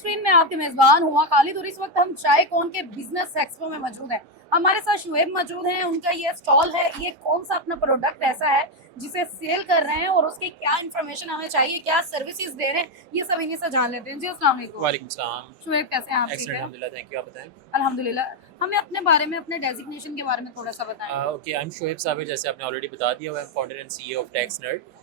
नाज़रीन, मैं आपके मेज़बान हुआ खालिद और इस वक्त हम चाय कॉन के बिजनेस एक्सपो में मौजूद हैं। हमारे साथ शुएब मौजूद हैं। उनका ये स्टॉल है, ये कौन सा अपना प्रोडक्ट ऐसा है जिसे सेल कर रहे हैं और उसकी क्या इन्फॉर्मेशन हमें चाहिए, क्या सर्विसेज दे रहे हैं, ये सब इन्हीं से जान लेते हैं। जी अस्सलाम वालेकुम। वालेकुम सलाम। शुएब, कैसे हैं आप? ठीक एक्सीलेंट, है, अल्हम्दुलिल्लाह, थैंक यू। आप बताएं। अल्हम्दुलिल्लाह। हमें अपने बारे में, अपने डेजिग्नेशन के बारे में थोड़ा सा बताएं। Okay, I am Shoaib Sabir, जैसे आपने ऑलरेडी बता दिया हुआ है, founder and CEO of Texnerd.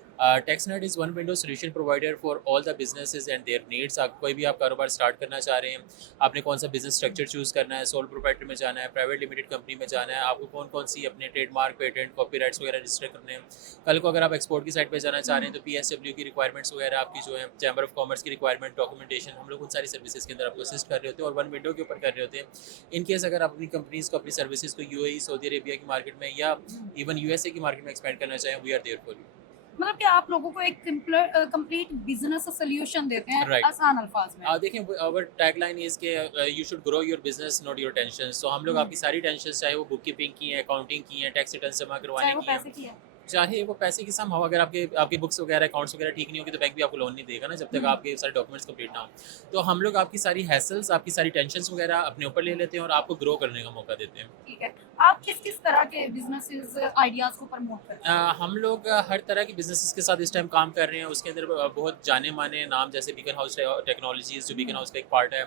Texnerd is one window solution provider for all the businesses and their needs. आप कोई भी आप कारोबार स्टार्ट करना चाह रहे हैं, आपने कौन सा बिजनेस स्ट्रक्चर चूज़ करना है, सोल प्रोप्राइटर में जाना है, प्राइवेट लिमिटेड कंपनी में जाना है, आपको कौन कौन सी अपने ट्रेडमार्क, पेटेंट, कॉपीराइट्स वगैरह रजिस्टर करने हैं। कल को अगर आप एक्सपोर्ट की साइड पे जाना चाह रहे हैं तो पीएसडब्ल्यू की रिक्वायरमेंट्स वगैरह आपकी जो है, चैम्बर ऑफ कॉमर्स की रिक्वायरमेंट, डॉक्यूमेंटेशन, हम लोग उन सारी सर्विसेज के अंदर आपको असिस्ट कर रहे होते हैं और वन विंडो के ऊपर कर रहे होते हैं। इन केस अगर आप अपनी कंपनीज को, अपनी सर्विसेज को यूएई, सऊदी अरेबिया की मार्केट में या इवन यूएसए की मार्केट में एक्सपेंड करना चाहें, we are there for you. मतलब कि आप लोगों को एक कंप्लीट बिजनेस सोल्यूशन देते हैं राइट। आसान अल्फाज में। देखिए, आवर टैगलाइन इज़ के you should grow your business, not your tension. तो हम लोग आपकी सारी टेंशन, चाहे वो बुक कीपिंग की है, अकाउंटिंग की है, टैक्स रिटर्न जमा चाहे करवाने वो की है, पैसे की है। चाहे वो पैसे की सम हो, अगर आपके आपकी बुक्स वगैरह, अकाउंट्स वगैरह ठीक नहीं होगी तो बैंक भी आपको लोन नहीं देगा ना, जब तक आपके सारे डॉक्यूमेंट्स कंप्लीट ना हो। तो हम लोग आपकी सारी हैसल्स, आपकी सारी टेंशन्स वगैरह अपने ऊपर ले लेते हैं और आपको ग्रो करने का मौका देते हैं। ठीक है। आप किस किस तरह के बिजनेसेस आइडियाज को प्रमोट करते हैं? हम लोग हर तरह के बिजनेसेस के साथ इस टाइम काम कर रहे हैं। उसके अंदर बहुत जाने माने नाम जैसे बीकन हाउस टेक्नोलॉजीज़, जो बीकन हाउस का एक पार्ट है।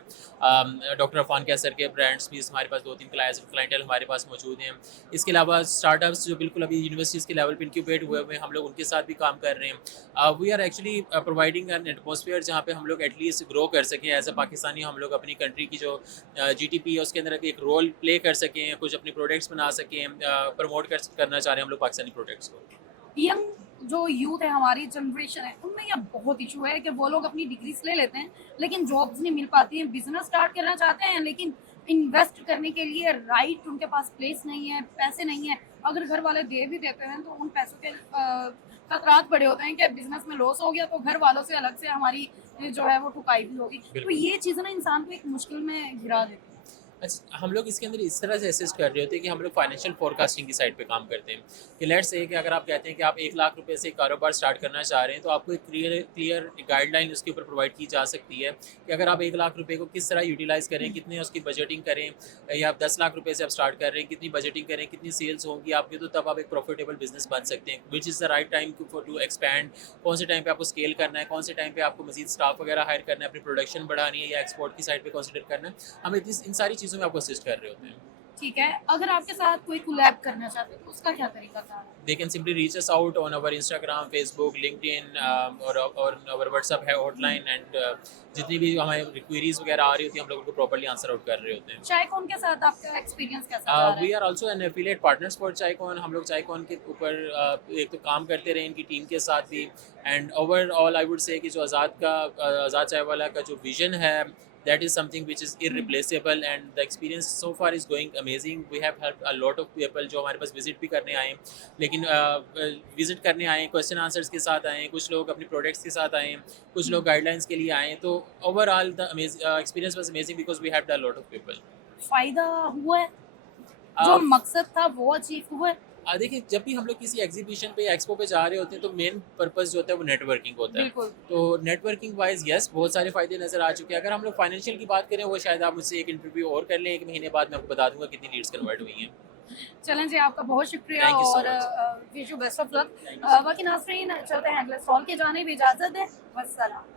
डॉक्टर अफान कैसर के ब्रांड्स भी हमारे पास 2-3 क्लाइंटल हमारे पास मौजूद हैं। इसके अलावा स्टार्टअप्स जो बिल्कुल अभी यूनिवर्सिटीज़ के लेवल पे इंक्यूबेट हुए हुए हैं, हम लोग उनके साथ भी काम कर रहे हैं। We are actually providing an atmosphere जहाँ पे हम लोग एटलीस्ट ग्रो कर सकें एज अ पाकिस्तानी। हम लोग अपनी कंट्री की जो जीडीपी है उसके अंदर एक रोल प्ले कर सकें, कुछ अपने प्रोडक्ट्स बना सकें, प्रमोट करना चाह रहे हैं हम लोग पाकिस्तानी प्रोडक्ट्स को। यंग जो यूथ है, हमारी जनरेशन है, उनमें यह बहुत इशू है कि वो लोग अपनी डिग्रीज ले लेते हैं लेकिन जॉब्स नहीं मिल पाती हैं। बिजनेस स्टार्ट करना चाहते हैं लेकिन इन्वेस्ट करने के लिए राइट उनके पास प्लेस नहीं है, पैसे नहीं है। अगर घर वाले दे भी देते हैं तो उन पैसों के खतरात बड़े होते हैं कि बिजनेस में लॉस हो गया तो घर वालों से अलग से हमारी जो है वो ठुकाई भी होगी। तो बिल्कुल। ये चीज़ ना इंसान को एक मुश्किल में गिरा देती है। अच्छा, हम लोग इसके अंदर इस तरह से असिस्ट कर रहे होते हैं कि हम लोग फाइनेंशियल फोरकास्टिंग की साइड पे काम करते हैं कि लेट्स से कि अगर आप कहते हैं कि आप 1 लाख रुपए से कारोबार स्टार्ट करना चाह रहे हैं, तो आपको एक क्लियर गाइडलाइन उसके ऊपर प्रोवाइड की जा सकती है कि अगर आप 1 लाख रुपए को किस तरह यूटिलाइज़ करें, कितने उसकी बजटिंग करें, या आप 10 लाख रुपए से आप स्टार्ट कर रहे हैं, कितनी बजटिंग करें, कितनी सेल्स होंगी आपकी, तो तब आप एक प्रॉफिटेबल बिजनेस बन सकते हैं। Which is the right time to expand, कौन से टाइम पे आपको स्केल करना है, कौन से टाइम पे आपको मजीद स्टाफ वगैरह हायर करना है, अपनी प्रोडक्शन बढ़ानी है या एक्सपोर्ट की साइड पे कंसिडर करना है। हम इन सारी चीज़ों में आपको असिस्ट कर रहे होते हैं। ठीक है। अगर आपके साथ कोई कोलैब करना चाहते हैं तो उसका क्या तरीका था? They can simply reach us out on our Instagram, Facebook, LinkedIn, और our WhatsApp है hotline, and जितनी भी हमारी क्वेरीज वगैरह आ रही होती है हम लोग उनको प्रॉपर्ली आंसर आउट कर रहे होते हैं। चायकॉन के साथ आपका एक्सपीरियंस कैसा रहा है? We are also an affiliate partners for Chaicon. हम लोग चायकॉन के ऊपर एक तो काम करते रहे इनकी टीम के साथ भी, and overall I would say कि जो आज़ाद चाय वाला का जो विजन है, that is something which is irreplaceable, and the experience so far is going amazing. We have helped a lot of people जो हमारे पास विजिट भी करने आए, लेकिन विजिट करने आए, क्वेश्चन आंसर्स के साथ आए, कुछ लोग अपने प्रोडक्ट्स के साथ आए, कुछ लोग गाइडलाइंस के लिए आए। तो overall the experience was amazing because we have the lot of people. फायदा हुआ है? जो मकसद था वो अचीव हुआ है? देखिए, जब भी हम लोग किसी एग्जीबिशन पे या एक्सपो पे जा रहे होते हैं तो मेन पर्पस जो होता है वो नेटवर्किंग होता है। बिल्कुल। तो नेटवर्किंग वाइज यस, बहुत सारे फायदे नज़र आ चुके हैं। अगर हम लोग फाइनेंशियल की बात करें, वो शायद आप मुझसे एक इंटरव्यू और कर लें, 1 महीने बाद मैं आपको बता दूंगा कितनी लीड्स कन्वर्ट हुई हैं। चलें जी, आपका बहुत शुक्रिया थैंक यू सो और wish you best of luck. बाकी नाज़रीन, चलते हैं अगले सवाल की जानिब। इजाज़त दें, वस्सलाम।